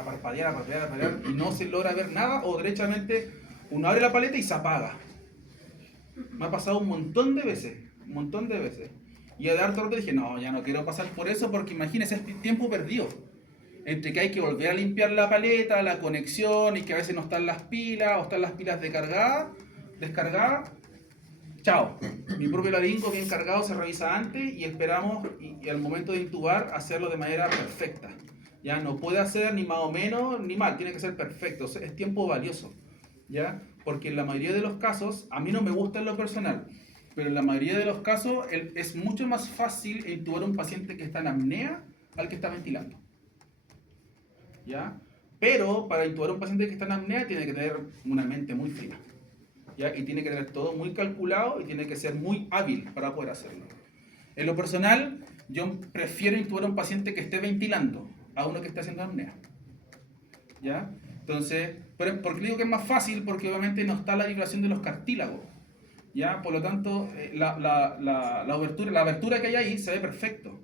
a parpadear, y no se logra ver nada, o derechamente uno abre la paleta y se apaga. Me ha pasado un montón de veces. Y a dar rato dije, no, ya no quiero pasar por eso, porque imagínese, es tiempo perdido. Entre que hay que volver a limpiar la paleta, la conexión, y que a veces no están las pilas, o están las pilas descargadas. Chao. Mi propio laringo bien cargado se revisa antes y esperamos, y al momento de intubar, hacerlo de manera perfecta. Ya no puede hacer ni más o menos ni mal, tiene que ser perfecto. Es tiempo valioso. ¿Ya? Porque en la mayoría de los casos, a mí no me gusta en lo personal, pero en la mayoría de los casos es mucho más fácil intubar a un paciente que está en apnea al que está ventilando. ¿Ya? Pero para intubar a un paciente que está en apnea tiene que tener una mente muy fría. ¿Ya? Y tiene que tener todo muy calculado y tiene que ser muy hábil para poder hacerlo. En lo personal, yo prefiero intubar a un paciente que esté ventilando a uno que esté haciendo apnea. ¿Ya? Entonces, ¿por qué digo que es más fácil? Porque obviamente no está la vibración de los cartílagos. ¿Ya? Por lo tanto, la abertura que hay ahí se ve perfecto.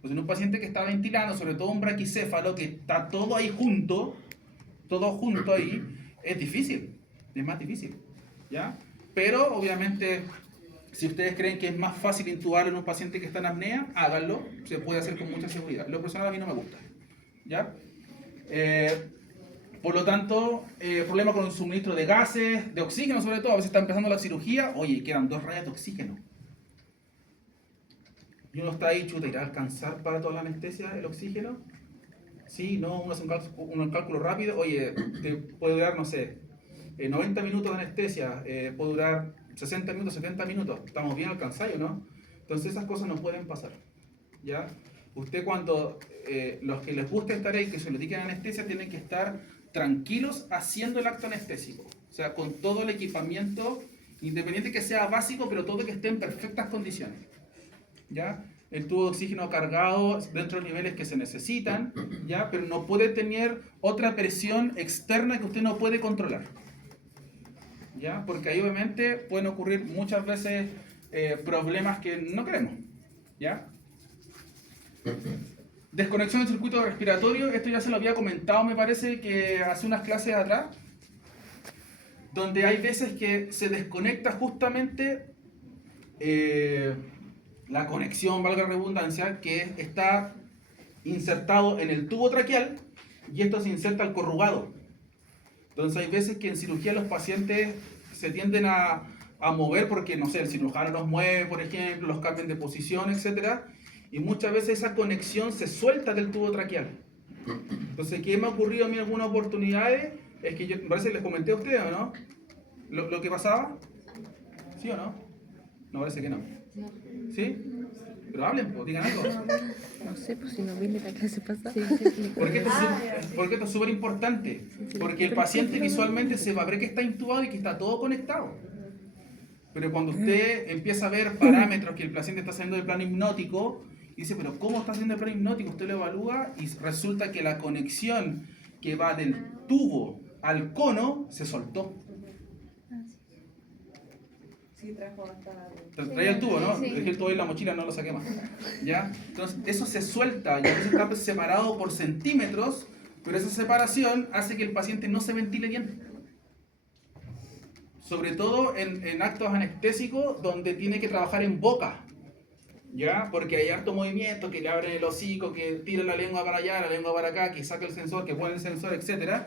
Pues en un paciente que está ventilando, sobre todo un braquicéfalo, que está todo ahí junto, ahí, es difícil, es más difícil, ¿ya? Pero obviamente, si ustedes creen que es más fácil intubar en un paciente que está en apnea, háganlo, se puede hacer con mucha seguridad. Lo personal a mí no me gusta, ¿ya? Por lo tanto, problema con el suministro de gases, de oxígeno sobre todo, a veces está empezando la cirugía, oye, quedan 2 rayas de oxígeno. Y uno está ahí, chuta, ¿irá a alcanzar para toda la anestesia el oxígeno? Sí, no, uno hace un cálculo rápido, oye, te puede durar, no sé, 90 minutos de anestesia, puede durar 60 minutos, 70 minutos, ¿estamos bien alcanzados, no? Entonces esas cosas no pueden pasar, ¿ya? Usted cuando, los que les gusta estar ahí, que se lo dediquen a anestesia, tienen que estar tranquilos haciendo el acto anestésico, o sea, con todo el equipamiento, independiente que sea básico, pero todo que esté en perfectas condiciones. ¿Ya? El tubo de oxígeno cargado dentro de los niveles que se necesitan, ¿ya? Pero no puede tener otra presión externa que usted no puede controlar, ¿ya? Porque ahí obviamente pueden ocurrir muchas veces problemas que no queremos, ¿ya? Desconexión del circuito respiratorio, esto ya se lo había comentado, me parece que hace unas clases atrás, donde hay veces que se desconecta justamente la conexión, valga la redundancia, que está insertado en el tubo traqueal y esto se inserta al corrugado. Entonces hay veces que en cirugía los pacientes se tienden a mover porque, no sé, el cirujano los mueve, por ejemplo, los cambian de posición, etc. Y muchas veces esa conexión se suelta del tubo traqueal. Entonces, ¿qué me ha ocurrido a mí en algunas oportunidades? Es que yo, me parece que les comenté a ustedes, ¿o no? ¿Lo que pasaba? ¿Sí o no? No, parece que no. ¿Sí? Pero hablen, pues, digan algo. No sé, pues si no viene la clase pasada. Porque esto es súper importante. Porque el paciente visualmente se va a ver que está intubado y que está todo conectado. Pero cuando usted empieza a ver parámetros que el paciente está haciendo del plano hipnótico, y dice, pero ¿cómo está haciendo el plano hipnótico? Usted lo evalúa y resulta que la conexión que va del tubo al cono se soltó. Sí, trajo hasta... Traía el tubo, ¿no? Sí. Dejé el tubo en la mochila, no lo saqué más. ¿Ya? Entonces, eso se suelta y a veces está separado por centímetros, pero esa separación hace que el paciente no se ventile bien. Sobre todo en actos anestésicos donde tiene que trabajar en boca. ¿Ya? Porque hay harto movimiento, que le abren el hocico, que tira la lengua para allá, la lengua para acá, que saca el sensor, que pone el sensor, etc.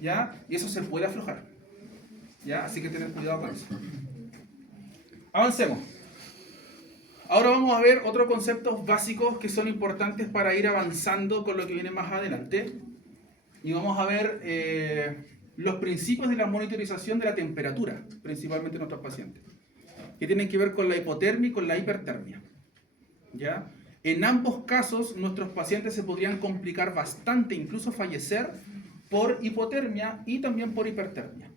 ¿Ya? Y eso se puede aflojar. ¿Ya? Así que tener cuidado con eso. Avancemos. Ahora vamos a ver otros conceptos básicos que son importantes para ir avanzando con lo que viene más adelante. Y vamos a ver los principios de la monitorización de la temperatura, principalmente en nuestros pacientes, que tienen que ver con la hipotermia y con la hipertermia. ¿Ya? En ambos casos, nuestros pacientes se podrían complicar bastante, incluso fallecer por hipotermia y también por hipertermia.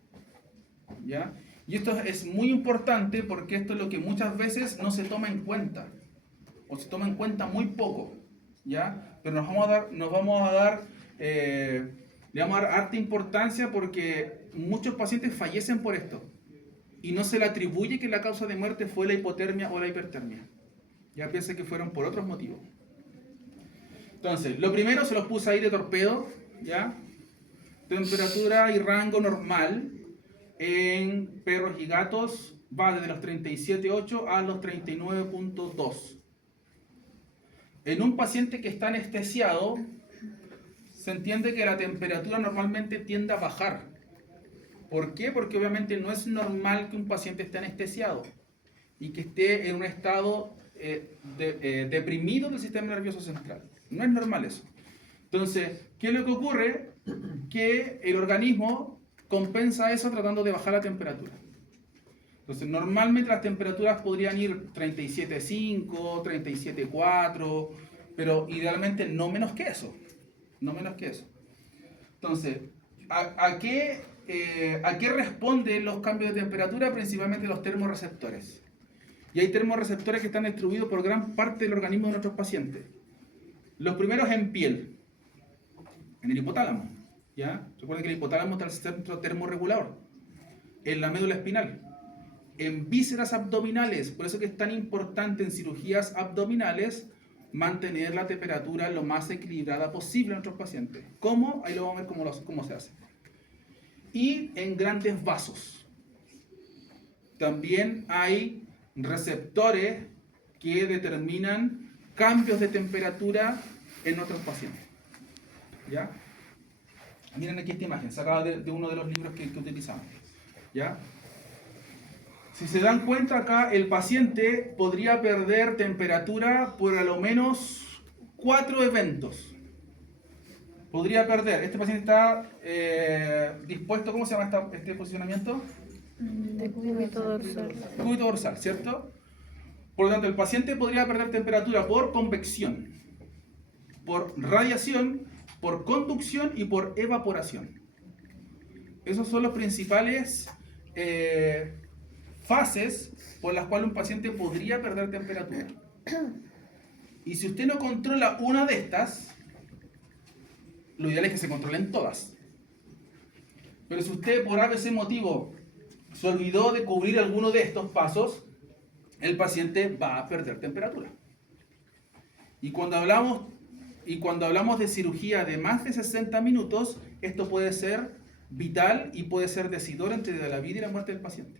¿Ya? Y esto es muy importante porque esto es lo que muchas veces no se toma en cuenta, o se toma en cuenta muy poco, ¿ya? Pero le vamos a dar harta importancia porque muchos pacientes fallecen por esto y no se le atribuye que la causa de muerte fue la hipotermia o la hipertermia. Ya piensa que fueron por otros motivos. Entonces, lo primero se los puse ahí de torpedo, ¿ya? Temperatura y rango normal en perros y gatos va desde los 37,8 a los 39,2. En un paciente que está anestesiado, se entiende que la temperatura normalmente tiende a bajar. ¿Por qué? Porque obviamente no es normal que un paciente esté anestesiado y que esté en un estado deprimido del sistema nervioso central. No es normal eso. Entonces, ¿qué es lo que ocurre? Que el organismo compensa eso tratando de bajar la temperatura. Entonces, normalmente las temperaturas podrían ir 37,5, 37,4, pero idealmente no menos que eso. No menos que eso. Entonces, ¿a qué responden los cambios de temperatura? Principalmente los termorreceptores. Y hay termorreceptores que están distribuidos por gran parte del organismo de nuestros pacientes. Los primeros en piel, en el hipotálamo. ¿Ya? Recuerden que el hipotálamo está el centro termorregulador. En la médula espinal. En vísceras abdominales. Por eso que es tan importante en cirugías abdominales mantener la temperatura lo más equilibrada posible en nuestros pacientes. ¿Cómo? Ahí lo vamos a ver cómo se hace. Y en grandes vasos. También hay receptores que determinan cambios de temperatura en nuestros pacientes. ¿Ya? Miren aquí esta imagen, sacada de uno de los libros que utilizamos. ¿Ya? Si se dan cuenta acá, el paciente podría perder temperatura por a lo menos 4 eventos. Podría perder. Este paciente está dispuesto, ¿cómo se llama este posicionamiento? De cúbito dorsal. Cúbito dorsal, ¿cierto? Por lo tanto, el paciente podría perder temperatura por convección, por radiación, por conducción y por evaporación. Esos son los principales fases por las cuales un paciente podría perder temperatura. Y si usted no controla una de estas, lo ideal es que se controlen todas. Pero si usted por ABC motivo se olvidó de cubrir alguno de estos pasos, el paciente va a perder temperatura. Y cuando hablamos de cirugía de más de 60 minutos, esto puede ser vital y puede ser decidor entre la vida y la muerte del paciente.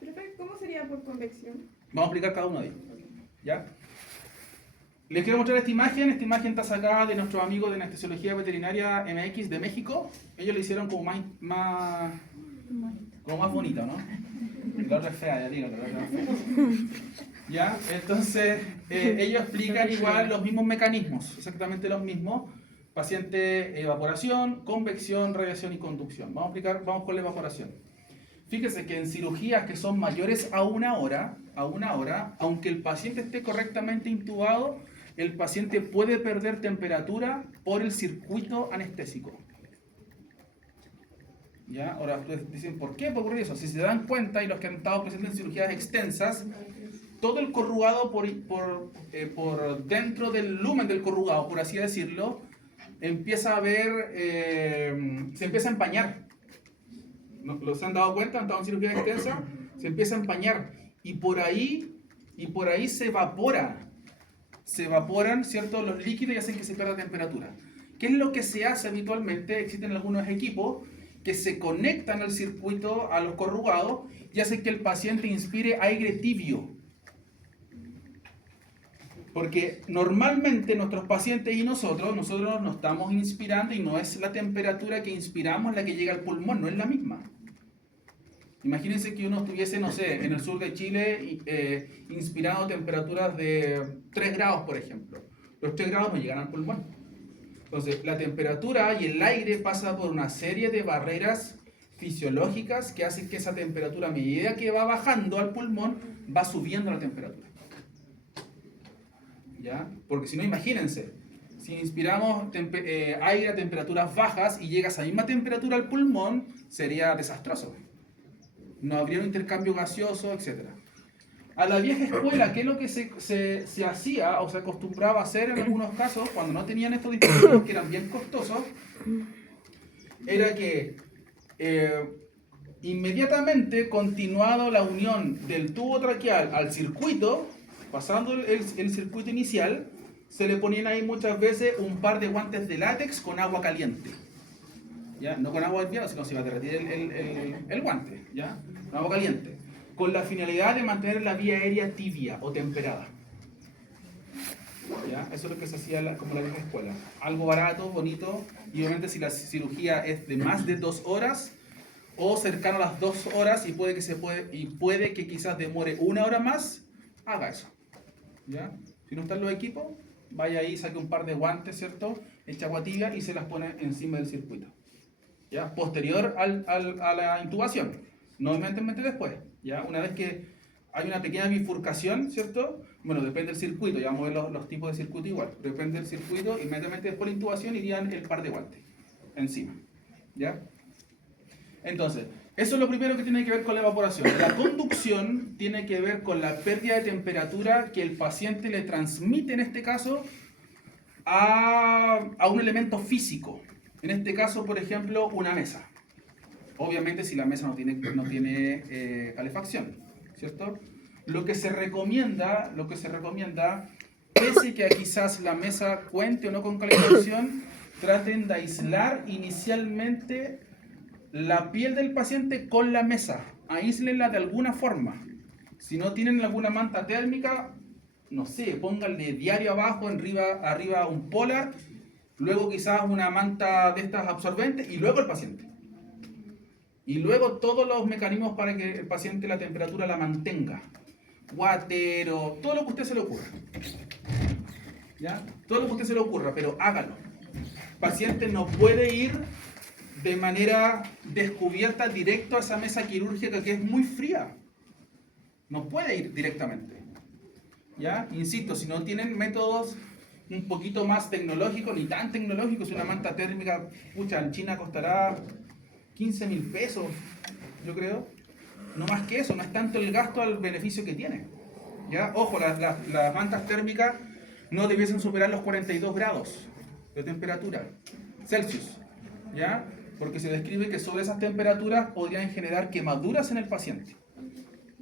Profe, ¿cómo sería por convección? Vamos a explicar cada uno de ellos. ¿Ya? Les quiero mostrar esta imagen. Esta imagen está sacada de nuestros amigos de Anestesiología Veterinaria MX de México. Ellos lo hicieron como más bonito, ¿no? La otra es fea, ya digo, la otra es fea. ¿Ya? Entonces, ellos explican igual los mismos mecanismos, exactamente los mismos. Paciente, evaporación, convección, radiación y conducción. Vamos con la evaporación. Fíjese que en cirugías que son mayores a una hora, aunque el paciente esté correctamente intubado, el paciente puede perder temperatura por el circuito anestésico. ¿Ya? Ahora ustedes dicen, ¿por qué puede ocurrir eso? Si se dan cuenta, y los que han estado presentes en cirugías extensas, todo el corrugado por dentro del lumen del corrugado, por así decirlo, empieza a se empieza a empañar. ¿Los han dado cuenta? Han estado en cirugía extensa, se empieza a empañar y por ahí se evaporan, ¿cierto? Los líquidos y hacen que se pierda temperatura. ¿Qué es lo que se hace habitualmente? Existen algunos equipos que se conectan al circuito, a los corrugados, y hacen que el paciente inspire aire tibio. Porque normalmente nuestros pacientes y nosotros nos estamos inspirando y no es la temperatura que inspiramos la que llega al pulmón, no es la misma. Imagínense que uno estuviese, no sé, en el sur de Chile inspirando temperaturas de 3 grados, por ejemplo. Los 3 grados no llegan al pulmón. Entonces, la temperatura y el aire pasa por una serie de barreras fisiológicas que hacen que esa temperatura, a medida que va bajando al pulmón, va subiendo la temperatura. ¿Ya? Porque si no, imagínense, si inspiramos aire a temperaturas bajas y llega a esa misma temperatura al pulmón, sería desastroso. No habría un intercambio gaseoso, etc. A la vieja escuela, ¿qué es lo que se hacía o se acostumbraba a hacer en algunos casos cuando no tenían estos dispositivos que eran bien costosos? Era que inmediatamente, continuado la unión del tubo traqueal al circuito, pasando el circuito inicial, se le ponían ahí muchas veces un par de guantes de látex con agua caliente. ¿Ya? No con agua hirviendo, sino se va a derretir el guante, ¿ya? Con agua caliente. Con la finalidad de mantener la vía aérea tibia o temperada. ¿Ya? Eso es lo que se hacía como la vieja escuela. Algo barato, bonito, y obviamente si la cirugía es de más de 2 horas o cercano a las 2 horas y puede que quizás demore 1 hora más, haga eso. ¿Ya? Si no están los equipos, vaya ahí, saque un par de guantes, ¿cierto? Echa agua tibia y se las pone encima del circuito. ¿Ya? Posterior a la intubación, no inmediatamente después. ¿Ya? Una vez que hay una pequeña bifurcación, ¿cierto? Bueno, depende del circuito, ya vamos a ver los tipos de circuito igual. Depende del circuito, inmediatamente después de la intubación irían el par de guantes encima. ¿Ya? Entonces, eso es lo primero que tiene que ver con la evaporación. La conducción tiene que ver con la pérdida de temperatura que el paciente le transmite, en este caso, a un elemento físico. En este caso, por ejemplo, una mesa. Obviamente si la mesa no tiene calefacción, ¿cierto? Lo que se recomienda, pese que quizás la mesa cuente o no con calefacción, traten de aislar inicialmente la piel del paciente con la mesa. Aíslenla de alguna forma. Si no tienen alguna manta térmica, no sé, pónganle diario abajo, arriba un polar, luego quizás una manta de estas absorbentes y luego el paciente. Y luego todos los mecanismos para que el paciente la temperatura la mantenga. Guatero, todo lo que a usted se le ocurra. ¿Ya? Todo lo que a usted se le ocurra, pero hágalo. El paciente no puede ir de manera descubierta directo a esa mesa quirúrgica que es muy fría. No puede ir directamente. ¿Ya? Insisto, si no tienen métodos un poquito más tecnológicos, ni tan tecnológicos, una manta térmica, pucha, en China costará 15.000 pesos, yo creo. No más que eso, no es tanto el gasto al beneficio que tiene. ¿Ya? Ojo, las mantas térmicas no debiesen superar los 42 grados de temperatura Celsius. ¿Ya? Porque se describe que sobre esas temperaturas podrían generar quemaduras en el paciente.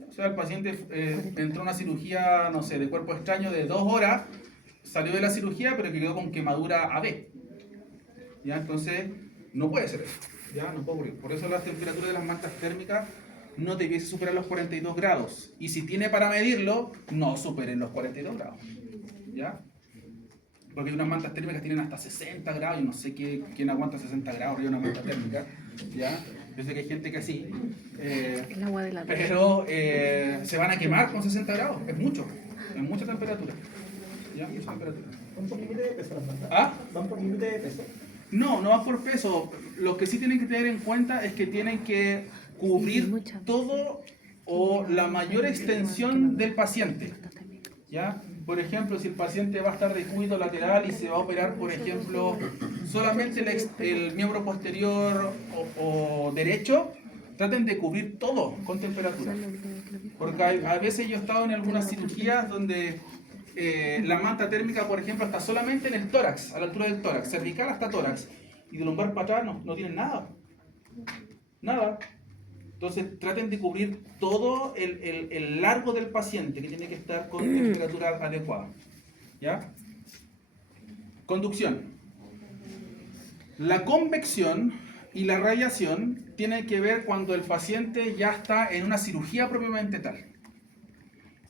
O sea, el paciente entró a una cirugía, no sé, de cuerpo extraño de 2 horas, salió de la cirugía, pero quedó con quemadura AB. ¿Ya? Entonces, no puede ser eso. ¿Ya? No puede ocurrir. Por eso las temperaturas de las mantas térmicas no debiese superar los 42 grados. Y si tiene para medirlo, no superen los 42 grados. ¿Ya? Porque unas mantas térmicas tienen hasta 60 grados, y no sé quién aguanta 60 grados arriba de una manta térmica. ¿Ya? Yo sé que hay gente que sí. El agua de la Pero se van a quemar con 60 grados. Es mucho. Es mucha temperatura. ¿Ya? Mucha temperatura. ¿Van por límite de peso las mantas? ¿Ah? ¿Van por límite de peso? No, no va por peso. Lo que sí tienen que tener en cuenta es que tienen que cubrir todo o la mayor extensión del paciente. ¿Ya? Por ejemplo, si el paciente va a estar de cuido lateral y se va a operar, por ejemplo, solamente el miembro posterior o derecho, traten de cubrir todo con temperatura. Porque a veces yo he estado en algunas cirugías donde la manta térmica, por ejemplo, está solamente en el tórax, a la altura del tórax, cervical hasta tórax, y de lumbar para atrás no tienen nada. Nada. Entonces traten de cubrir todo el largo del paciente, que tiene que estar con temperatura adecuada. ¿Ya? Conducción. La convección y la radiación tienen que ver cuando el paciente ya está en una cirugía propiamente tal.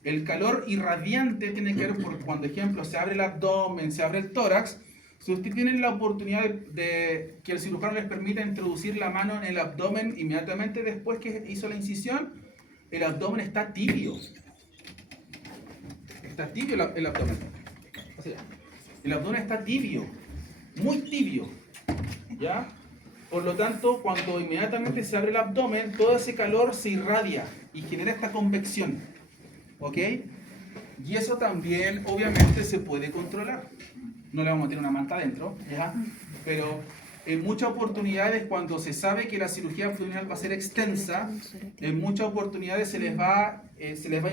El calor irradiante tiene que ver por cuando, ejemplo, se abre el abdomen, se abre el tórax. Si usted tiene la oportunidad de que el cirujano les permita introducir la mano en el abdomen inmediatamente después que hizo la incisión, el abdomen está tibio. Está tibio el abdomen. O sea, el abdomen está tibio, muy tibio. ¿Ya? Por lo tanto, cuando inmediatamente se abre el abdomen, todo ese calor se irradia y genera esta convección. ¿Ok? Y eso también, obviamente, se puede controlar. No le vamos a meter una manta adentro, ¿ya? Pero en muchas oportunidades, cuando se sabe que la cirugía abdominal va a ser extensa, en muchas oportunidades se les va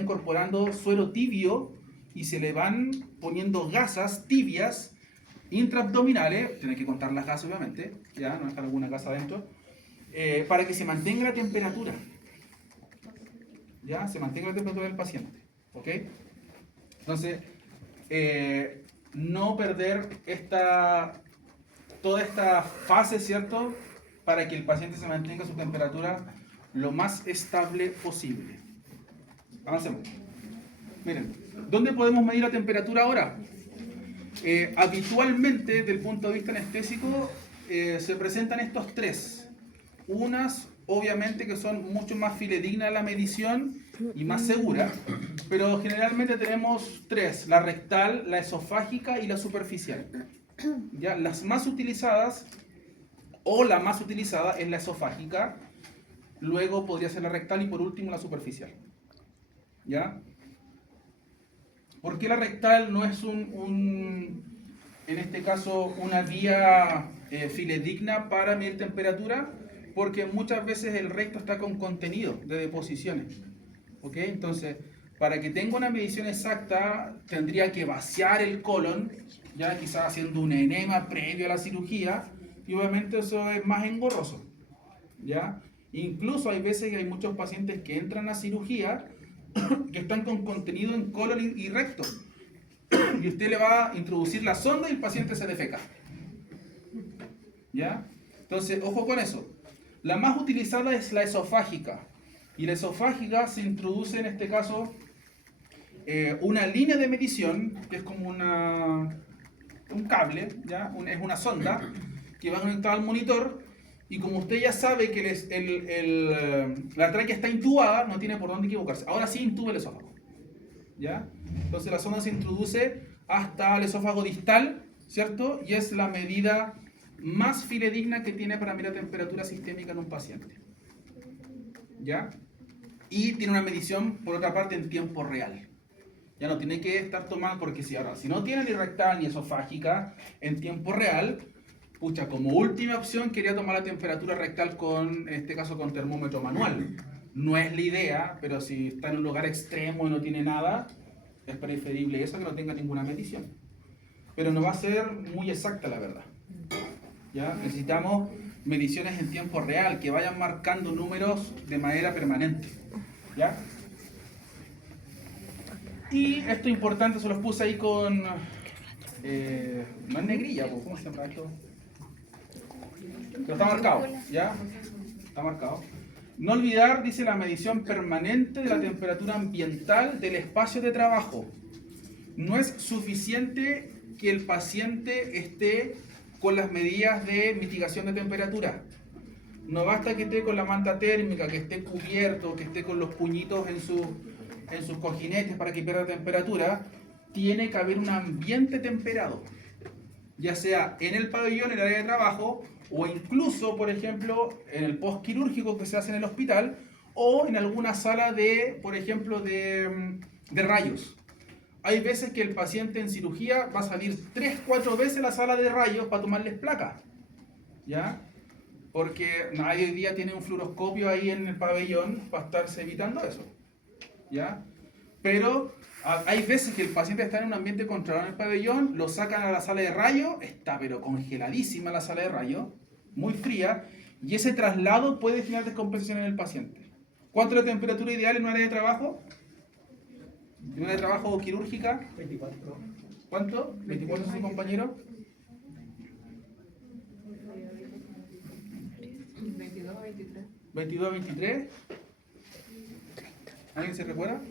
incorporando suero tibio y se le van poniendo gasas tibias intraabdominales, tienen que contar las gasas obviamente, ya no dejar alguna gasa adentro, para que se mantenga la temperatura, ya, se mantenga la temperatura del paciente, ¿ok? Entonces, no perder toda esta fase, ¿cierto? Para que el paciente se mantenga su temperatura lo más estable posible. Avancemos. Miren, ¿dónde podemos medir la temperatura ahora? Habitualmente, desde el punto de vista anestésico, se presentan estos tres. Unas, obviamente, que son mucho más fidedignas a la medición y más seguras, pero generalmente tenemos tres: la rectal, la esofágica y la superficial. ¿Ya? Las más utilizadas, o la más utilizada, es la esofágica, luego podría ser la rectal y por último la superficial. ¿Ya? ¿Por qué la rectal no es en este caso, una vía fidedigna para medir temperatura? Porque muchas veces el recto está con contenido de deposiciones. ¿Ok? Entonces, para que tenga una medición exacta, tendría que vaciar el colon, ya quizás haciendo un enema previo a la cirugía, y obviamente eso es más engorroso. ¿Ya? Incluso hay veces que hay muchos pacientes que entran a cirugía que están con contenido en colon y recto, y usted le va a introducir la sonda y el paciente se defeca. ¿Ya? Entonces, ojo con eso. La más utilizada es la esofágica, y la esofágica se introduce en este caso una línea de medición, que es como un cable, ¿ya? Es una sonda que va conectada al monitor, y como usted ya sabe que la tráquea está intubada, no tiene por dónde equivocarse. Ahora sí intuba el esófago. ¿Ya? Entonces la sonda se introduce hasta el esófago distal, ¿cierto? Y es la medida más fidedigna que tiene para medir la temperatura sistémica en un paciente. ¿Ya? Y tiene una medición, por otra parte, en tiempo real. Ya no tiene que estar tomando, porque si no tiene ni rectal ni esofágica en tiempo real, pucha, como última opción quería tomar la temperatura rectal en este caso con termómetro manual. No es la idea, pero si está en un lugar extremo y no tiene nada, es preferible eso que no tenga ninguna medición. Pero no va a ser muy exacta, la verdad. ¿Ya? Necesitamos mediciones en tiempo real, que vayan marcando números de manera permanente. ¿Ya? Y esto importante, se los puse ahí con... no es negrilla, ¿cómo se llama esto? Pero está marcado, ¿ya? Está marcado. No olvidar, dice, la medición permanente de la temperatura ambiental del espacio de trabajo. No es suficiente que el paciente esté con las medidas de mitigación de temperatura. No basta que esté con la manta térmica, que esté cubierto, que esté con los puñitos en sus cojinetes para que pierda temperatura. Tiene que haber un ambiente temperado, ya sea en el pabellón, en el área de trabajo, o incluso, por ejemplo, en el postquirúrgico que se hace en el hospital, o en alguna sala por ejemplo, de rayos. Hay veces que el paciente en cirugía va a salir 3-4 veces a la sala de rayos para tomarles placa, ¿ya? Porque nadie hoy día tiene un fluoroscopio ahí en el pabellón para estarse evitando eso, ¿ya? Pero hay veces que el paciente está en un ambiente controlado en el pabellón, lo sacan a la sala de rayo, está pero congeladísima la sala de rayo, muy fría, y ese traslado puede generar descompensación en el paciente. ¿Cuánto es la temperatura ideal en un área de trabajo? ¿En un área de trabajo quirúrgica? 24. ¿Cuánto? ¿24, sí, compañero? 22 a 23. 22 a 23. ¿Alguien se recuerda?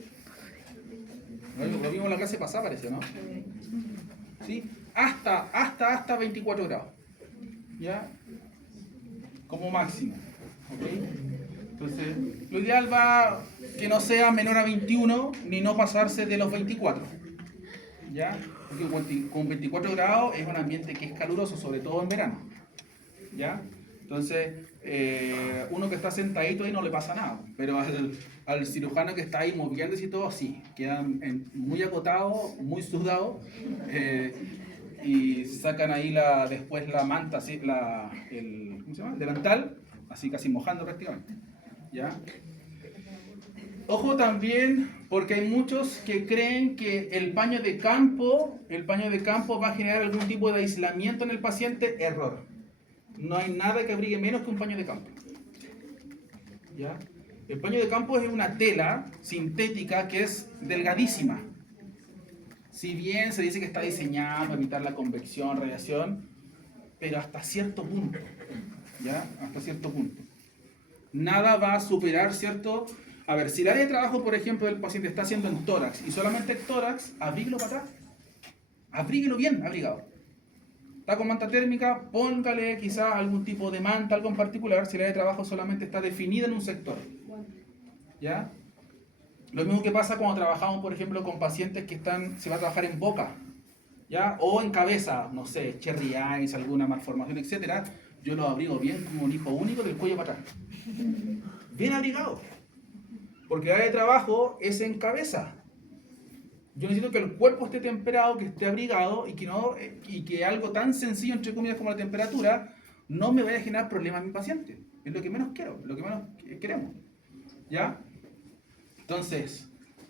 Lo vimos en la clase pasada, parece, ¿no? ¿Sí? Hasta 24 grados. ¿Ya? Como máximo. ¿Ok? Entonces, lo ideal va que no sea menor a 21 ni no pasarse de los 24. ¿Ya? Porque con 24 grados es un ambiente que es caluroso, sobre todo en verano. ¿Ya? Entonces, uno que está sentadito ahí no le pasa nada, pero al cirujano que está ahí moviéndose y todo, sí, queda muy acotado, muy sudado, y sacan ahí después la manta, así, ¿cómo se llama? El delantal, así casi mojando prácticamente. ¿Ya? Ojo también, porque hay muchos que creen que el paño de campo va a generar algún tipo de aislamiento en el paciente. Error. No hay nada que abrigue menos que un paño de campo. ¿Ya? El paño de campo es una tela sintética que es delgadísima. Si bien se dice que está diseñado para evitar la convección, radiación, pero hasta cierto punto, ¿ya? Hasta cierto punto. Nada va a superar, ¿cierto? A ver, si el área de trabajo, por ejemplo, del paciente está haciendo en tórax y solamente el tórax, abríguelo para atrás. Abríguelo bien, abrigado. Está con manta térmica, póngale quizás algún tipo de manta, algo en particular, si el área de trabajo solamente está definida en un sector. ¿Ya? Lo mismo que pasa cuando trabajamos, por ejemplo, con pacientes que se va a trabajar en boca, ¿ya? O en cabeza, no sé, cherry eyes, alguna malformación, etcétera. Yo lo abrigo bien como un hijo único del cuello para atrás. Bien abrigado. Porque el área de trabajo es en cabeza. Yo necesito que el cuerpo esté temperado, que esté abrigado y que algo tan sencillo, entre comillas, como la temperatura, no me vaya a generar problemas a mi paciente. Es lo que menos quiero, lo que menos queremos. ¿Ya? Entonces,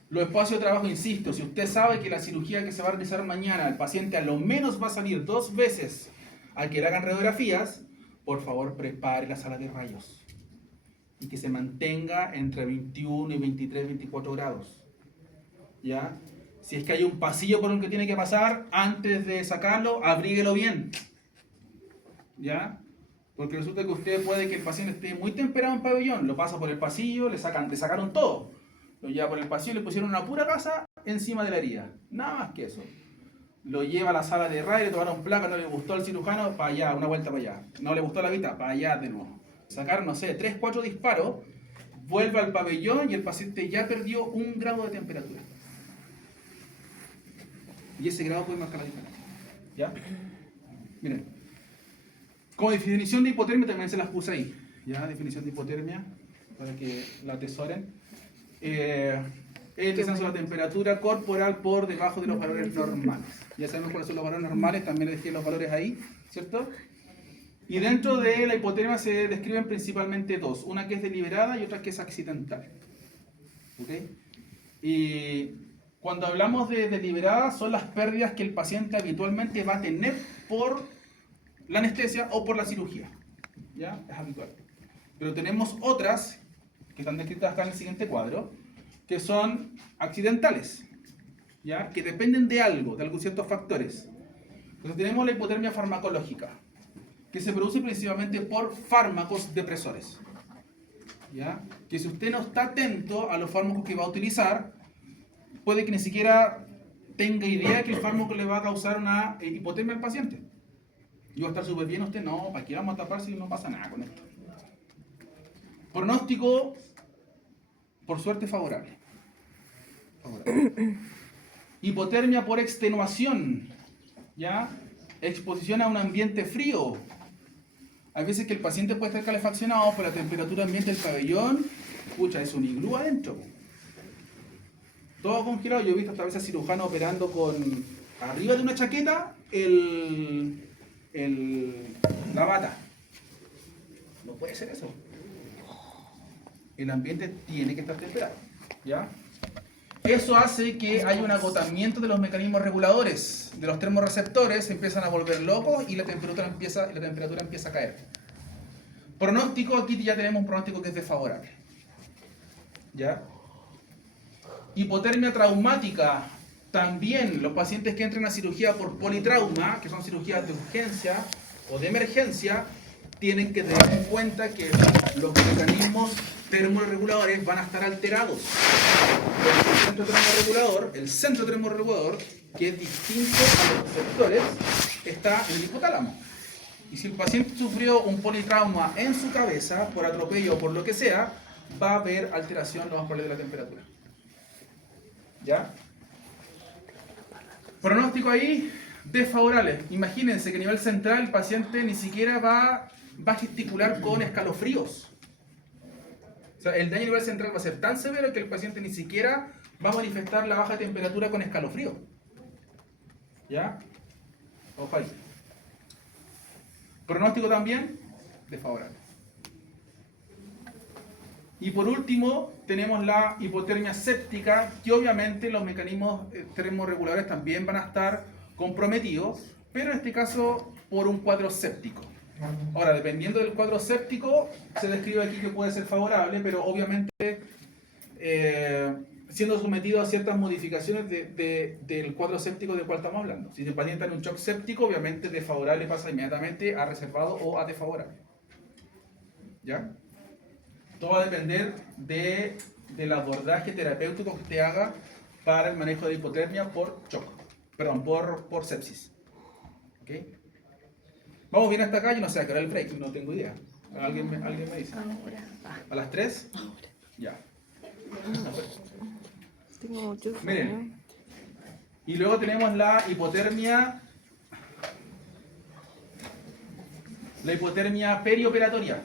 los espacios de trabajo, insisto, si usted sabe que la cirugía que se va a realizar mañana, el paciente a lo menos va a salir 2 veces a que le hagan radiografías, por favor prepare la sala de rayos. Y que se mantenga entre 21 y 23, 24 grados. ¿Ya? Si es que hay un pasillo por el que tiene que pasar, antes de sacarlo, abríguelo bien. ¿Ya? Porque resulta que usted puede que el paciente esté muy temperado en pabellón, lo pasa por el pasillo, le sacaron todo. Lo lleva por el pasillo, le pusieron una pura gasa encima de la herida. Nada más que eso. Lo lleva a la sala de rayos, le tomaron placa, no le gustó al cirujano, para allá, una vuelta para allá. No le gustó la vista, para allá de nuevo. Sacar, no sé, 3, 4 disparos, vuelve al pabellón y el paciente ya perdió 1 grado de temperatura. Y ese grado puede marcar la diferencia. ¿Ya? Miren. Como definición de hipotermia también se las puse ahí. ¿Ya? Definición de hipotermia, para que la atesoren. Es el descenso de la temperatura corporal por debajo de los valores normales. Ya sabemos cuáles son los valores normales, también les dejé los valores ahí, ¿cierto? Y dentro de la hipotermia se describen principalmente 2. Una que es deliberada y otra que es accidental. ¿Ok? Y cuando hablamos de deliberada son las pérdidas que el paciente habitualmente va a tener por la anestesia o por la cirugía. ¿Ya? Es habitual. Pero tenemos otras, que están descritas acá en el siguiente cuadro, que son accidentales, ¿ya? Que dependen de algo, de algunos ciertos factores. Entonces tenemos la hipotermia farmacológica, que se produce principalmente por fármacos depresores. ¿Ya? Que si usted no está atento a los fármacos que va a utilizar, puede que ni siquiera tenga idea que el fármaco le va a causar una hipotermia al paciente. Y va a estar súper bien usted, no, ¿para qué vamos a tapar si no pasa nada con esto? Pronóstico, por suerte, favorable. Hipotermia por extenuación, ¿ya? Exposición a un ambiente frío. Hay veces que el paciente puede estar calefaccionado, pero la temperatura ambiente del pabellón, pucha, es un iglú adentro. Todo congelado. Yo he visto hasta a veces cirujanos operando con arriba de una chaqueta la bata. No puede ser eso. El ambiente tiene que estar temperado, ¿ya? Eso hace que haya un agotamiento de los mecanismos reguladores, de los termorreceptores, se empiezan a volver locos y la temperatura empieza a caer. Pronóstico, aquí ya tenemos un pronóstico que es desfavorable. ¿Ya? Hipotermia traumática, también los pacientes que entran a cirugía por politrauma, que son cirugías de urgencia o de emergencia, tienen que tener en cuenta que los mecanismos termorreguladores van a estar alterados. El centro termorregulador, que es distinto a los receptores, está en el hipotálamo. Y si el paciente sufrió un politrauma en su cabeza, por atropello o por lo que sea, va a haber alteración lo más probable de la temperatura. ¿Ya? Pronóstico ahí, desfavorable. Imagínense que a nivel central el paciente ni siquiera va a gesticular con escalofríos. O sea, el daño a nivel central va a ser tan severo que el paciente ni siquiera va a manifestar la baja temperatura con escalofrío. ¿Ya? Ojo ahí. Pronóstico también, desfavorable. Y por último, tenemos la hipotermia séptica, que obviamente los mecanismos termorreguladores también van a estar comprometidos, pero en este caso por un cuadro séptico. Ahora, dependiendo del cuadro séptico, se describe aquí que puede ser favorable, pero obviamente siendo sometido a ciertas modificaciones del cuadro séptico del cual estamos hablando. Si el paciente está en un shock séptico, obviamente desfavorable pasa inmediatamente a reservado o a desfavorable. ¿Ya? Todo va a depender del abordaje terapéutico que usted haga para el manejo de hipotermia por shock. Perdón, por sepsis. ¿Ok? Vamos bien hasta acá, yo no sé a qué hora el break, no tengo idea. ¿Alguien me dice? ¿A las 3? Ya. Tengo mucho sueño. Miren. Y luego tenemos la hipotermia perioperatoria.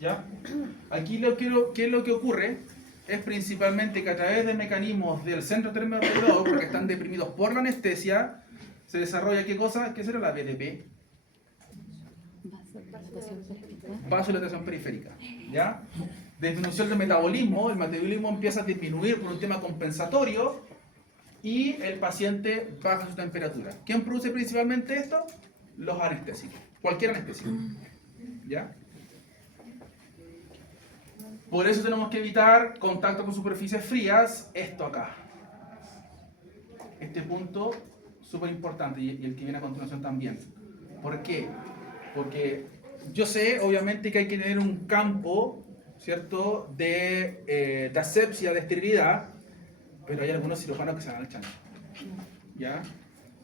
¿Ya? Aquí ¿qué es lo que ocurre? Es principalmente que a través de mecanismos del centro termorregulador, porque están deprimidos por la anestesia, se desarrolla ¿qué cosa? ¿Qué será la BDP? Vasodilatación periférica. ¿Ya? Disminución del metabolismo, el metabolismo empieza a disminuir por un tema compensatorio y el paciente baja su temperatura. ¿Quién produce principalmente esto? Los anestésicos, cualquier anestésico. ¿Ya? Por eso tenemos que evitar contacto con superficies frías, esto acá. Este punto súper importante y el que viene a continuación también. ¿Por qué? Porque yo sé, obviamente, que hay que tener un campo, ¿cierto?, de asepsia, de esterilidad, pero hay algunos cirujanos que se van al chancho. ¿Ya?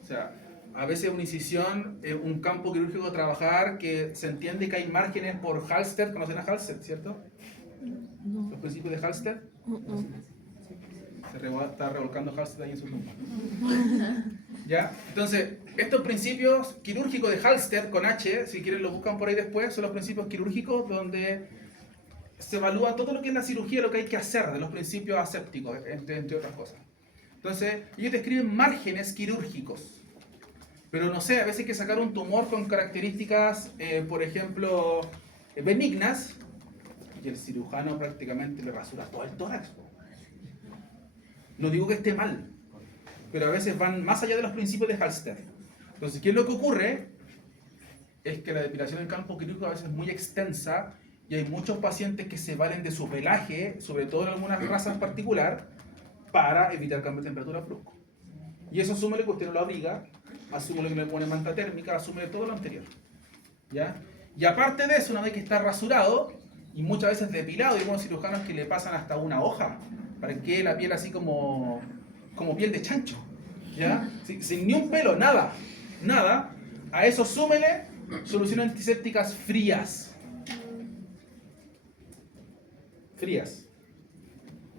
O sea, a veces una incisión, un campo quirúrgico de trabajar que se entiende que hay márgenes por Halsted, ¿conocen a Halsted, cierto? No. Los principios de Halsted. Está revolcando Halsted ahí en su tumba. ¿Ya? Entonces, estos principios quirúrgicos de Halsted con H, si quieren lo buscan por ahí después, son los principios quirúrgicos donde se evalúa todo lo que es la cirugía, lo que hay que hacer de los principios asépticos, entre otras cosas. Entonces, ellos describen márgenes quirúrgicos. Pero no sé, a veces hay que sacar un tumor con características, por ejemplo, benignas, y el cirujano prácticamente le rasura todo el tórax. No digo que esté mal, pero a veces van más allá de los principios de Halsted. Entonces, ¿qué es lo que ocurre? Es que la depilación en campo quirúrgico a veces es muy extensa y hay muchos pacientes que se valen de su pelaje, sobre todo en algunas razas en particular, para evitar cambio de temperatura brusco. Y eso asúmele que usted no lo abriga, asúmele que no le pone manta térmica, asúmele todo lo anterior. ¿Ya? Y aparte de eso, una vez que está rasurado, y muchas veces depilado, hay algunos cirujanos que le pasan hasta una hoja, para que quede la piel así como piel de chancho. ¿Ya? Sin ni un pelo, nada. Nada. A eso súmele soluciones antisépticas frías. Frías.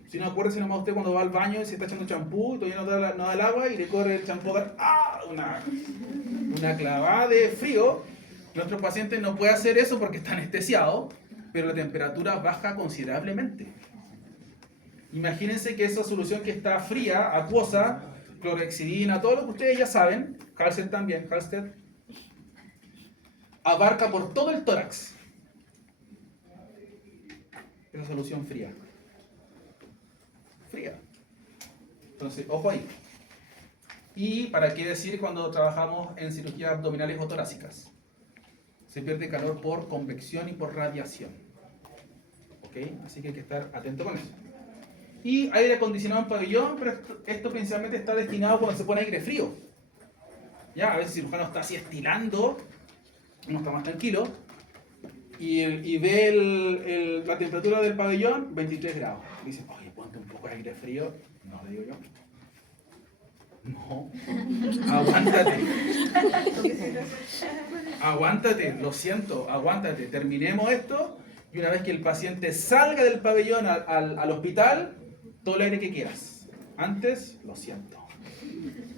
Si no, acuérdese nomás usted cuando va al baño y se está echando champú y todavía no da el agua y le corre el champú una clavada de frío. Nuestro paciente no puede hacer eso porque está anestesiado, pero la temperatura baja considerablemente. Imagínense que esa solución que está fría, acuosa, clorhexidina, todo lo que ustedes ya saben, Halsted también, Halsted, abarca por todo el tórax. Esa solución fría. Fría. Entonces, ojo ahí. Y para qué decir cuando trabajamos en cirugías abdominales o torácicas. Se pierde calor por convección y por radiación. ¿Ok? Así que hay que estar atento con eso. Y aire acondicionado en pabellón, pero esto principalmente está destinado cuando se pone aire frío. Ya, a veces el cirujano está así estilando, uno está más tranquilo, y ve la temperatura del pabellón, 23 grados. Y dice, oye, ponte un poco de aire frío. No, le digo yo. No, aguántate. Aguántate, lo siento, aguántate. Terminemos esto y una vez que el paciente salga del pabellón al hospital, todo el aire que quieras. Antes, lo siento.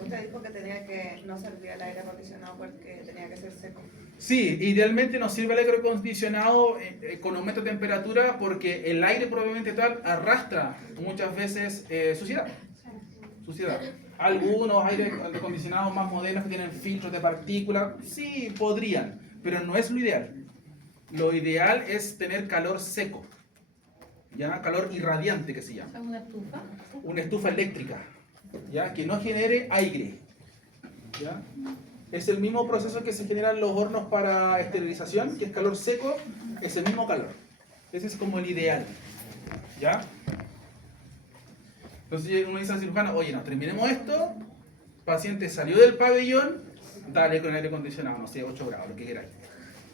Usted dijo que no servía el aire acondicionado porque tenía que ser seco. Sí, idealmente nos sirve el aire acondicionado con aumento de temperatura porque el aire probablemente tal arrastra muchas veces suciedad. Algunos aire acondicionados más modernos que tienen filtros de partículas, sí, podrían, pero no es lo ideal. Lo ideal es tener calor seco, ¿ya? Calor irradiante que se llama. ¿Es una estufa? Una estufa eléctrica, ¿ya? Que no genere aire, ¿ya? Es el mismo proceso que se generan los hornos para esterilización, que es calor seco, es el mismo calor. Ese es como el ideal, ¿ya? Entonces uno dice al cirujano, oye, nos terminemos esto, paciente salió del pabellón, dale con aire acondicionado, no sé, 8 grados, lo que queráis.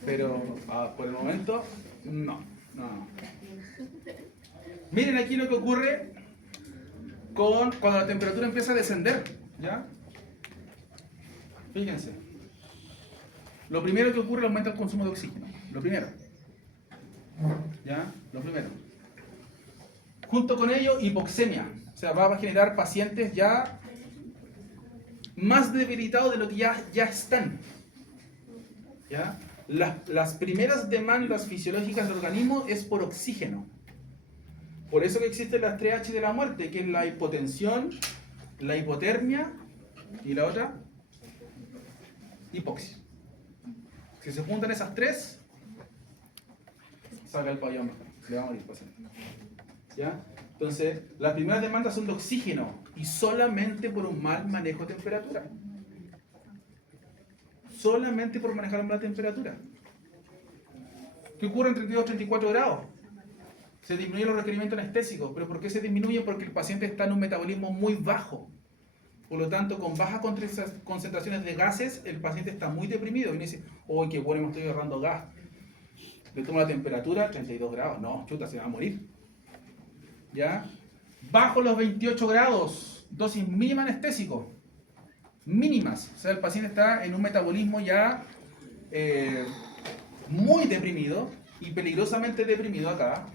Pero por el momento, no. Miren aquí lo que ocurre cuando la temperatura empieza a descender, ¿ya? Fíjense. Lo primero que ocurre es aumenta el consumo de oxígeno. Lo primero. ¿Ya? Lo primero. Junto con ello, hipoxemia. O sea, va a generar pacientes ya más debilitados de lo que ya están. ¿Ya? Las primeras demandas fisiológicas del organismo es por oxígeno. Por eso que existen las 3H de la muerte, que es la hipotensión, la hipotermia y la otra, hipoxia. Si se juntan esas tres, saca el pabellón mejor. Le va a morir paciente. ¿Ya? Entonces, las primeras demandas son de oxígeno y solamente por un mal manejo de temperatura. Solamente por manejar la temperatura. ¿Qué ocurre en 32 34 grados? Se disminuyen los requerimientos anestésicos. ¿Pero por qué se disminuyen? Porque el paciente está en un metabolismo muy bajo. Por lo tanto, con bajas concentraciones de gases, el paciente está muy deprimido. Y uno dice, ¡oh, qué bueno, me estoy agarrando gas! Le tomo la temperatura, 32 grados. No, chuta, se va a morir. ¿Ya? Bajo los 28 grados, dosis mínima anestésico. Mínimas. O sea, el paciente está en un metabolismo ya muy deprimido y peligrosamente deprimido acá.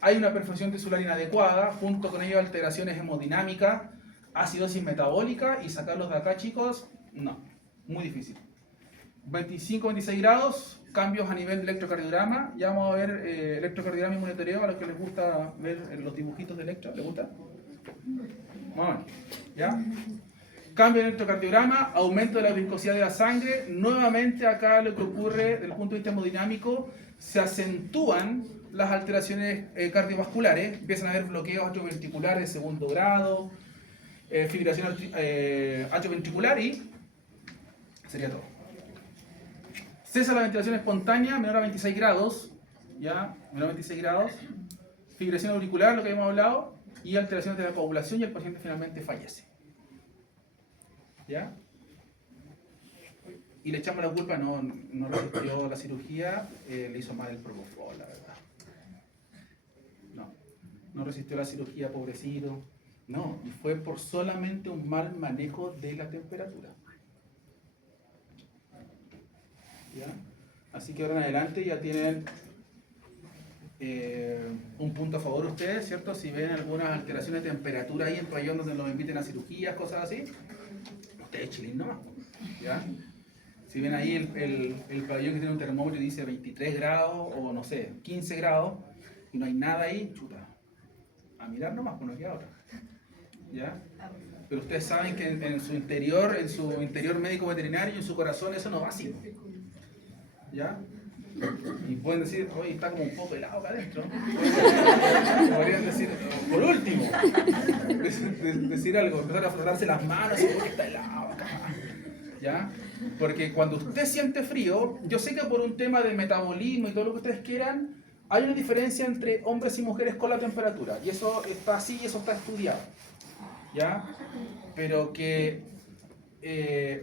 Hay una perfusión tisular inadecuada, junto con ello alteraciones hemodinámicas, acidosis metabólica, y sacarlos de acá, chicos, no, muy difícil. 25-26 grados, cambios a nivel de electrocardiograma. Ya vamos a ver electrocardiograma y monitoreo a los que les gusta ver los dibujitos de electro. ¿Les gusta? Vamos a ver. ¿Ya? Cambio en electrocardiograma, aumento de la viscosidad de la sangre. Nuevamente acá lo que ocurre desde el punto de vista hemodinámico, se acentúan las alteraciones cardiovasculares. Empiezan a haber bloqueos atrioventriculares de segundo grado, fibrilación atrioventricular y sería todo. Cesa la ventilación espontánea, menor a 26 grados, ¿ya? Menor a 26 grados. Fibrilación auricular, lo que habíamos hablado, y alteraciones de la coagulación, y el paciente finalmente fallece. ¿Ya? Y le echamos la culpa, no resistió la cirugía, le hizo mal el propofol, la verdad. No resistió la cirugía, pobrecito. No, y fue por solamente un mal manejo de la temperatura. ¿Ya? Así que ahora en adelante ya tienen un punto a favor ustedes, ¿cierto? Si ven algunas alteraciones de temperatura ahí en pabellón donde los inviten a cirugías, cosas así, ustedes chilín nomás, ¿ya? Si ven ahí el pabellón que tiene un termómetro y dice 23 grados o no sé, 15 grados y no hay nada ahí, chuta, a mirar nomás, pues no queda otra, ¿ya? Pero ustedes saben que en su interior médico veterinario y en su corazón eso no va así, ¿ya? Y pueden decir, oye, está como un poco helado acá adentro. Podrían decir, por último, decir algo, empezar a frotarse las manos, porque está helado acá. ¿Ya? Porque cuando usted siente frío, yo sé que por un tema de metabolismo y todo lo que ustedes quieran, hay una diferencia entre hombres y mujeres con la temperatura. Y eso está así y eso está estudiado. ¿Ya? Pero que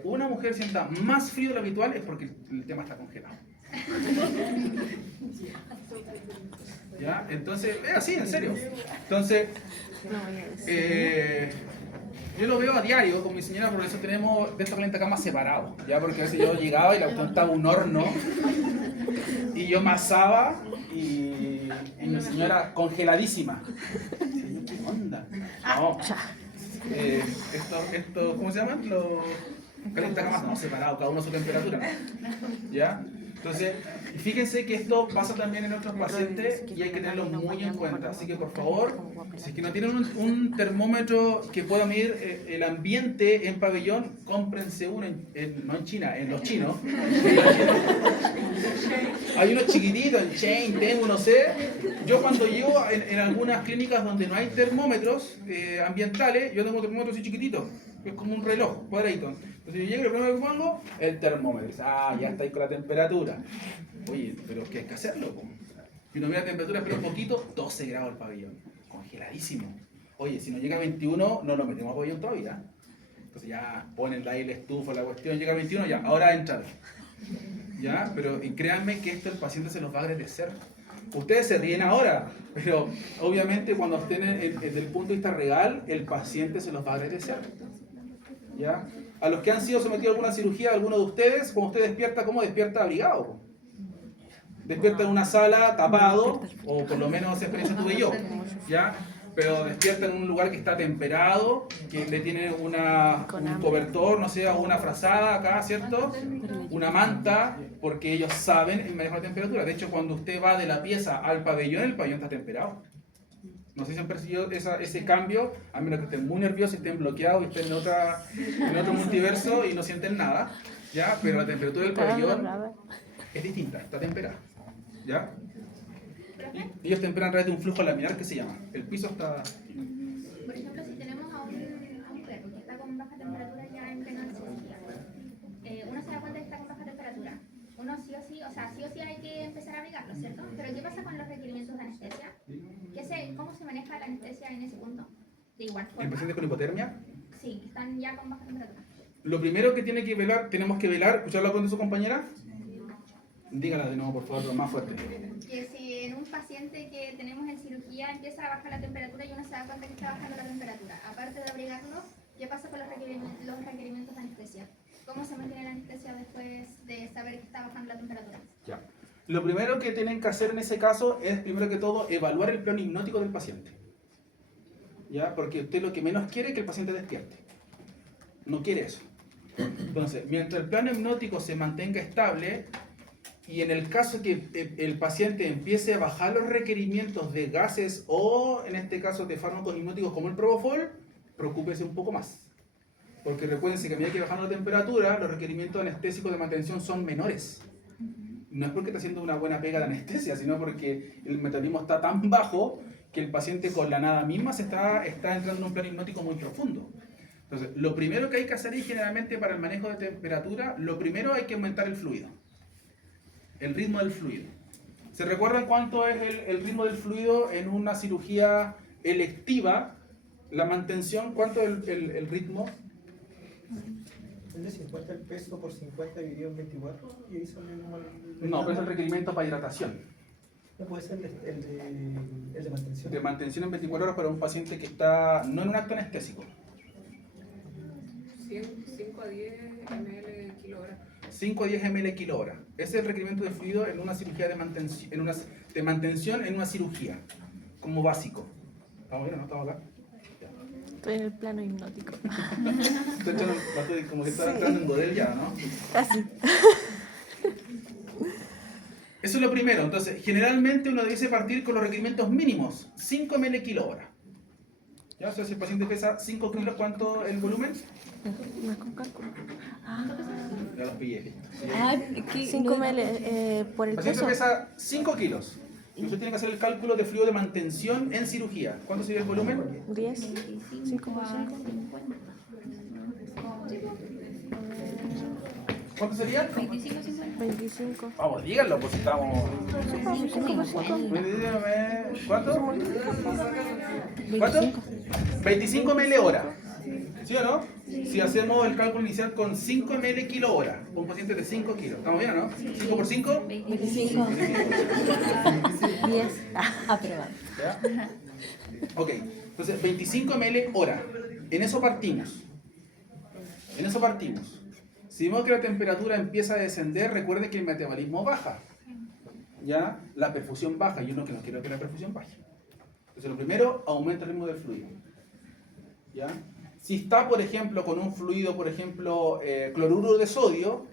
una mujer sienta más frío de lo habitual es porque el tema está congelado. ¿Ya? Entonces, es así, en serio. Entonces, yo lo veo a diario con mi señora, por eso tenemos de esta caliente cama separados, ¿ya? Porque a veces yo llegaba y la cuestión estaba un horno y yo masaba y mi señora congeladísima. ¿Qué onda? No. Esto, ¿cómo se llaman? Los calientacamas no separados, cada uno a su temperatura. ¿Ya? Entonces, fíjense que esto pasa también en otros pacientes y hay que tenerlo muy en cuenta. Así que, por favor, si es que no tienen un termómetro que pueda medir el ambiente en pabellón, cómprense uno, no en China, en los chinos. Hay unos chiquititos, en Chain, Temu, no sé. Yo cuando llego en algunas clínicas donde no hay termómetros ambientales, yo tengo un termómetro así chiquitito, que es como un reloj, cuadradito. Entonces yo llego y lo primero que pongo, el termómetro. Ya está ahí con la temperatura. Oye, pero es que hay que hacerlo. Y uno mira la temperatura, pero un poquito, 12 grados el pabellón. Congeladísimo. Oye, si no llega a 21, no lo metemos a pabellón todavía. Entonces ya ponen ahí el estufa, la cuestión, llega a 21, ya, ahora entra. ¿Ya? Pero y créanme que esto el paciente se los va a agradecer. Ustedes se ríen ahora, pero obviamente cuando estén desde el punto de vista real, el paciente se los va a agradecer. ¿Ya? A los que han sido sometidos a alguna cirugía, alguno de ustedes, cuando usted despierta, ¿cómo despierta? Abrigado. Despierta en una sala tapado, o por lo menos esa experiencia tuve yo. ¿Ya? Pero despierta en un lugar que está temperado, que le tiene un cobertor, no sé, o una frazada acá, ¿cierto? Una manta, porque ellos saben el manejo de la temperatura. De hecho, cuando usted va de la pieza al pabellón, el pabellón está temperado. No sé si han percibido ese cambio, a menos que estén muy nerviosos y estén bloqueados y estén en otro multiverso y no sienten nada, ¿ya? Pero la temperatura del pabellón es distinta, está temperada, ¿ya? Y ellos temperan a través de un flujo laminar que se llama. El piso está... Por ejemplo, si tenemos a un perro que está con baja temperatura ya en plena anestesia, uno se da cuenta que está con baja temperatura. Uno sí o sí hay que empezar a abrigarlo, ¿cierto? Pero ¿qué pasa con los requerimientos de anestesia? ¿Cómo se maneja la anestesia en ese punto? ¿De igual forma? ¿En pacientes con hipotermia? Sí, que están ya con baja temperatura. Lo primero que tenemos que velar, ¿escuchar la pregunta de su compañera? Dígala de nuevo, por favor, más fuerte. Que si en un paciente que tenemos en cirugía empieza a bajar la temperatura y uno se da cuenta que está bajando la temperatura, aparte de abrigarlo, ¿qué pasa con los requerimientos de anestesia? ¿Cómo se mantiene la anestesia después de saber que está bajando la temperatura? Ya. Lo primero que tienen que hacer en ese caso es, primero que todo, evaluar el plano hipnótico del paciente. ¿Ya? Porque usted lo que menos quiere es que el paciente despierte. No quiere eso. Entonces, mientras el plano hipnótico se mantenga estable, y en el caso que el paciente empiece a bajar los requerimientos de gases o, en este caso, de fármacos hipnóticos como el Propofol, preocúpese un poco más. Porque recuérdense que a medida que bajando la temperatura, los requerimientos anestésicos de mantención son menores. No es porque está haciendo una buena pega de anestesia, sino porque el metabolismo está tan bajo que el paciente con la nada misma está entrando en un plano hipnótico muy profundo. Entonces, lo primero que hay que hacer es generalmente para el manejo de temperatura, lo primero hay que aumentar el fluido. El ritmo del fluido. ¿Se recuerdan cuánto es el ritmo del fluido en una cirugía electiva? La mantención, ¿cuánto es el ritmo? Es de 50 el peso por 50 dividido en 24 y ahí sale No, pero es el requerimiento para hidratación. No puede ser el de mantención. De mantención en 24 horas para un paciente que está no en un acto anestésico. 5 a 10 ml kilo-hora. 5 a 10 ml kilo-hora. Ese es el requerimiento de fluido en una cirugía de mantención en una cirugía, como básico. ¿Estamos bien o no? ¿Estamos acá? Estoy en el plano hipnótico. Estoy echando como que está entrando en Godel ya, ¿no? Casi. Eso es lo primero. Entonces, generalmente uno debe partir con los requerimientos mínimos, 5 ml kilo-hora. ¿Ya? O sea, si el paciente pesa 5 kilos, ¿cuánto es el volumen? No es con cálculo. Ya los pillé, listo. Sí. 5 ml por El el paciente peso. pesa 5 kilos. Y usted tiene que hacer el cálculo de fluido de mantención en cirugía. ¿Cuánto sería el volumen? 10. 5 por 5. ¿Cuánto sería? 25. Vamos, díganlo, pues estamos... 5 por 5. ¿Cuánto? ¿Cuánto? 25 ml hora. ¿Sí o no? Si hacemos el cálculo inicial con 5 ml kilo hora, un paciente de 5 kilos. ¿Estamos bien o no? ¿5 por 5? 25. 10. Aprobado. ¿Ya? Ok, entonces 25 ml hora. En eso partimos. En eso partimos. Si vemos que la temperatura empieza a descender, recuerde que el metabolismo baja. ¿Ya? La perfusión baja y uno que no quiere que la perfusión baje. Entonces lo primero, aumenta el ritmo del fluido. ¿Ya? Si está, por ejemplo, con un fluido, por ejemplo, cloruro de sodio,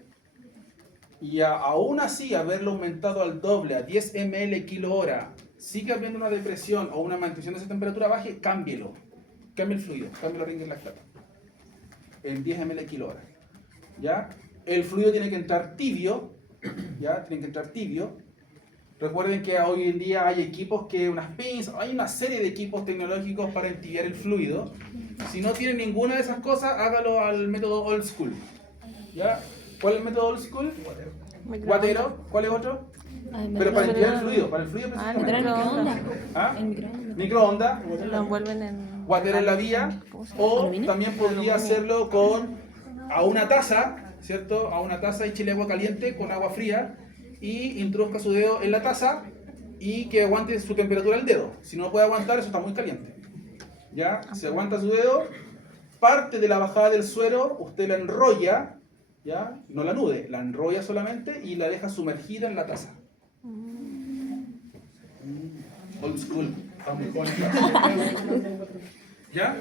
y aún así haberlo aumentado al doble, a 10 ml kilo hora, sigue habiendo una depresión o una mantención de esa temperatura baja, cámbielo. Cambie el fluido, cambie la ringa lactata. En 10 ml kilo hora. ¿Ya? El fluido tiene que entrar tibio. ¿Ya? Tiene que entrar tibio. Recuerden que hoy en día hay equipos unas pins, hay una serie de equipos tecnológicos para entibiar el fluido. Si no tienen ninguna de esas cosas, hágalo al método old school. ¿Ya? ¿Cuál es el método old school? Guatero. ¿Cuál es otro? Pero para entibiar el fluido, para el fluido Ah, precisamente. microondas. ¿Ah? El microondas. Microondas. Lo envuelven en water en la vía, o también podría hacerlo con a una taza, ¿cierto? A una taza, échele agua caliente con agua fría y introduzca su dedo en la taza y que aguante su temperatura el dedo. Si no puede aguantar, eso está muy caliente. ¿Ya? Se aguanta su dedo, parte de la bajada del suero, usted la enrolla, ¿ya? No la anude, la enrolla solamente y la deja sumergida en la taza. Old school, estamos jóvenes. ¿Ya?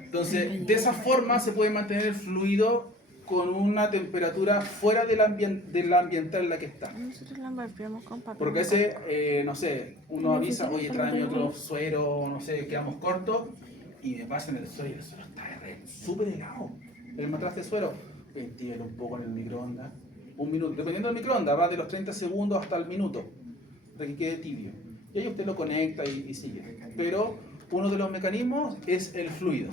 Entonces, de esa forma se puede mantener el fluido con una temperatura fuera de la ambiental en la que está. Nosotros la envolvemos con papel. Porque a veces, no sé, uno avisa, oye, tráeme otro suero, no sé, quedamos cortos, y me pasan el suero y el suero está súper helado. El matraz de suero, ventíelo un poco en el microondas, un minuto, dependiendo del microondas, va de los 30 segundos hasta el minuto, para que quede tibio. Y ahí usted lo conecta y sigue. Pero uno de los mecanismos es el fluido,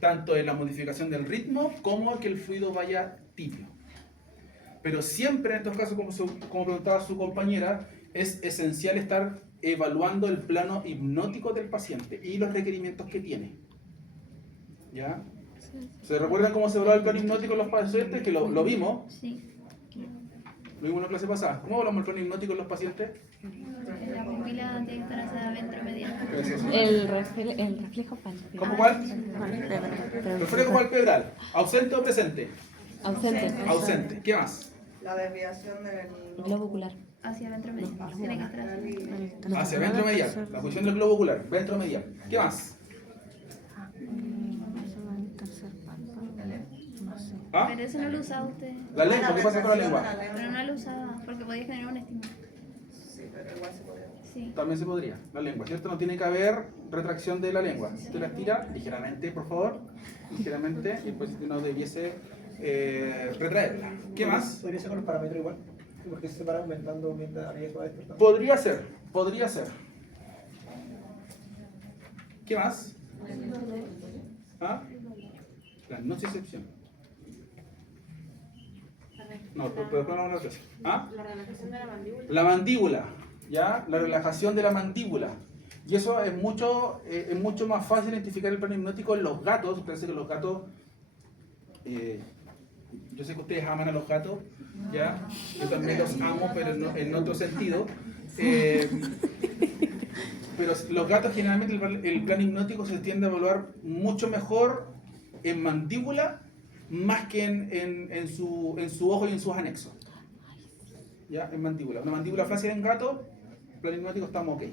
tanto en la modificación del ritmo como que el fluido vaya tibio. Pero siempre en estos casos, como preguntaba su compañera, es esencial estar evaluando el plano hipnótico del paciente y los requerimientos que tiene. ¿Ya? ¿Se recuerdan cómo se evalúa el plano hipnótico en los pacientes? Que lo vimos. Sí. Lo vimos en la clase pasada. ¿Cómo evaluamos el plano hipnótico en los pacientes? La pupila tiene que estar hacia adentro media. ¿Qué es eso? El reflejo palpebral. ¿Cómo cuál? Palpebral. Reflejo palpebral. ¿Ausente o presente? Ausente. Ausente. ¿Qué más? La desviación del Globo ocular. Hacia adentro media. Tiene que estar así. Hacia ventromedial. La posición del globo ocular. Ventromedial. ¿Qué más? Tercer párpado. No sé. ¿Ah? Pero eso no lo usaba usted. La lengua. ¿Qué pasa con la lengua? Pero no lo usaba porque podía generar un estímulo. Sí, pero igual se puede. Sí. También se podría. La lengua, ¿cierto? No tiene que haber retracción de la lengua. Usted la estira ligeramente, por favor. Ligeramente. Y después no debiese retraerla. ¿Qué más? ¿Podría ser con los parámetros igual? Porque se van aumentando mientras riesgo va despertando. Podría ser. Podría ser. ¿Qué más? ¿Ah? La nocicepción. No, pero después no lo sé. ¿Ah? La relajación de la mandíbula. La mandíbula, ¿ya? La relajación de la mandíbula. Y eso es mucho más fácil identificar el plano hipnótico en los gatos. Ustedes saben que los gatos, yo sé que ustedes aman a los gatos, ¿ya? Yo también los amo, pero en otro sentido. Pero los gatos generalmente el plano hipnótico se tiende a evaluar mucho mejor en mandíbula más que en su ojo y en sus anexos. ¿Ya? En mandíbula. Una mandíbula flácida en gato, plano hipnótico estamos ok.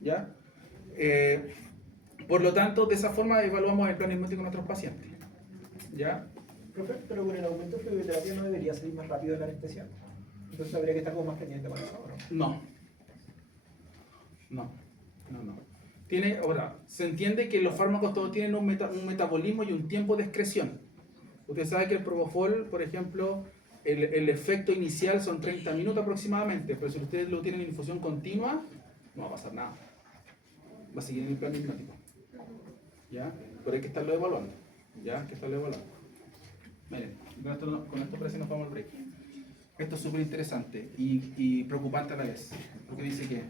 ¿Ya? Por lo tanto, de esa forma evaluamos el plano hipnótico de nuestros pacientes. ¿Ya? Profe, pero con el aumento de fluidoterapia no debería salir más rápido la anestesia. Entonces habría que estar como más pendiente para eso, ¿no? No. Ahora, se entiende que los fármacos todos tienen un metabolismo y un tiempo de excreción. Usted sabe que el propofol, por ejemplo, el efecto inicial son 30 minutos aproximadamente, pero si ustedes lo tienen en infusión continua, no va a pasar nada. Va a seguir en el plano hipnótico. ¿Ya? Pero hay que estarlo evaluando. ¿Ya? Hay que estarlo evaluando. Miren, con esto parece que nos vamos al break. Esto es súper interesante y preocupante a la vez, porque dice que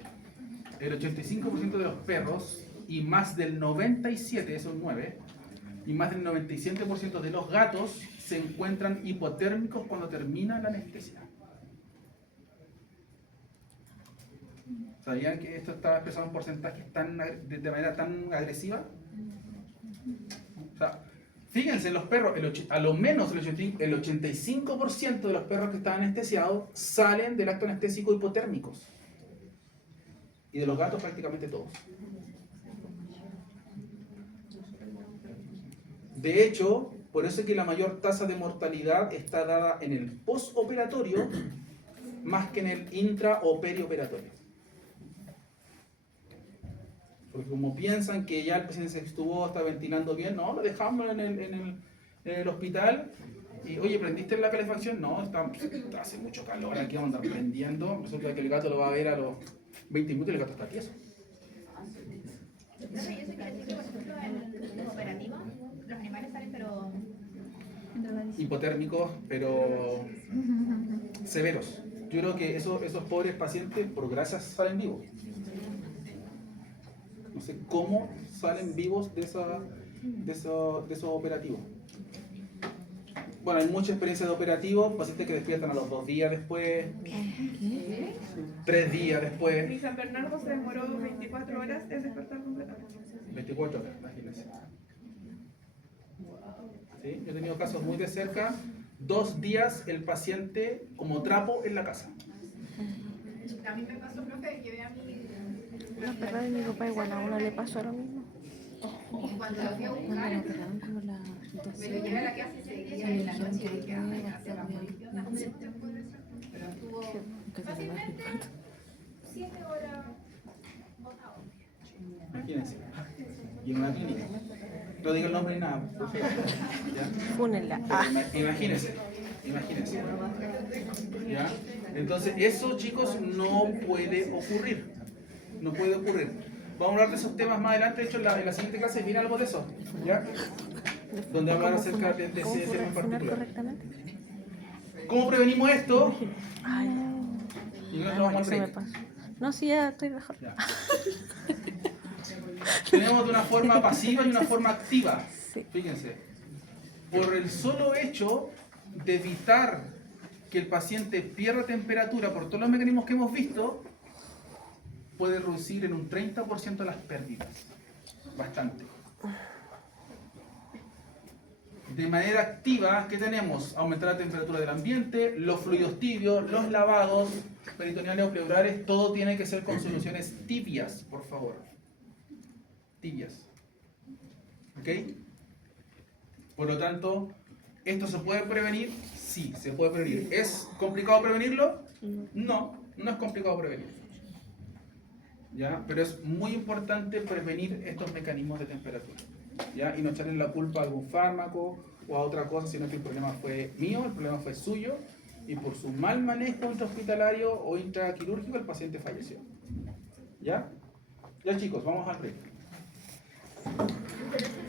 el 85% de los perros y más del 97%, eso es 9%, y más del 97% de los gatos se encuentran hipotérmicos cuando termina la anestesia. ¿Sabían que esto está expresado en porcentajes de manera tan agresiva? O sea, fíjense, los perros, a lo menos el 85% de los perros que están anestesiados salen del acto anestésico hipotérmicos. Y de los gatos prácticamente todos. De hecho, por eso es que la mayor tasa de mortalidad está dada en el postoperatorio más que en el intra o perioperatorio. Porque como piensan que ya el paciente se estuvo, está ventilando bien, no, lo dejamos en el hospital y, oye, ¿prendiste la calefacción? No, hace mucho calor, aquí vamos a andar prendiendo. Resulta que el gato lo va a ver a los 20 minutos y el gato está tieso. Yo sé que decir que, por ejemplo, en los operativos, los animales salen, pero Hipotérmicos, pero severos. Yo creo que esos pobres pacientes, por gracias, salen vivos. No sé cómo salen vivos de esos operativos. Bueno, hay mucha experiencia de operativos, pacientes que despiertan a los 2 días después, 3 días después, Mi San Bernardo se demoró 24 horas en despertar completamente. 24 horas, imagínense. ¿Sí? Yo he tenido casos muy de cerca, 2 días el paciente como trapo en la casa. A mí me pasó, profe, llevé a mi... La perra de mi papá igual a uno le pasó lo mismo. Y cuando la fui a Cuando buscar, lo operaron como la me lo llevé a la casa y seguía en la noche y dije, ay, no, se va a morir. Pero estuvo fácilmente 7 horas botado. Imagínense. Y en una clínica. No diga el nombre ni nada. Por favor. ¿Ya? Fúnenla. Imagínense. Imagínense. ¿Ya? Entonces, eso, chicos, no puede ocurrir. No puede ocurrir. Vamos a hablar de esos temas más adelante. De hecho, en la siguiente clase viene algo de eso. ¿Ya? Donde vamos a hablar acerca de ese tema en funar particular. correctamente? ¿Cómo prevenimos esto? Ay, Y no ay, nos vamos eso al me break. pasó. No, sí, ya estoy mejor. Ya. Tenemos de una forma pasiva y una forma activa. Sí. Fíjense. Por el solo hecho de evitar que el paciente pierda temperatura por todos los mecanismos que hemos visto, puede reducir en un 30% las pérdidas. Bastante. De manera activa, ¿qué tenemos? Aumentar la temperatura del ambiente, los fluidos tibios, los lavados peritoneales o pleurales, todo tiene que ser con soluciones tibias, por favor. Tibias. ¿Ok? Por lo tanto, ¿esto se puede prevenir? Sí, se puede prevenir. ¿Es complicado prevenirlo? No, no es complicado prevenirlo. ¿Ya? Pero es muy importante prevenir estos mecanismos de temperatura. ¿Ya? Y no echarle la culpa a algún fármaco o a otra cosa, sino que el problema fue mío, el problema fue suyo, y por su mal manejo intrahospitalario o intraquirúrgico el paciente falleció. ¿Ya? Ya, chicos, vamos al break.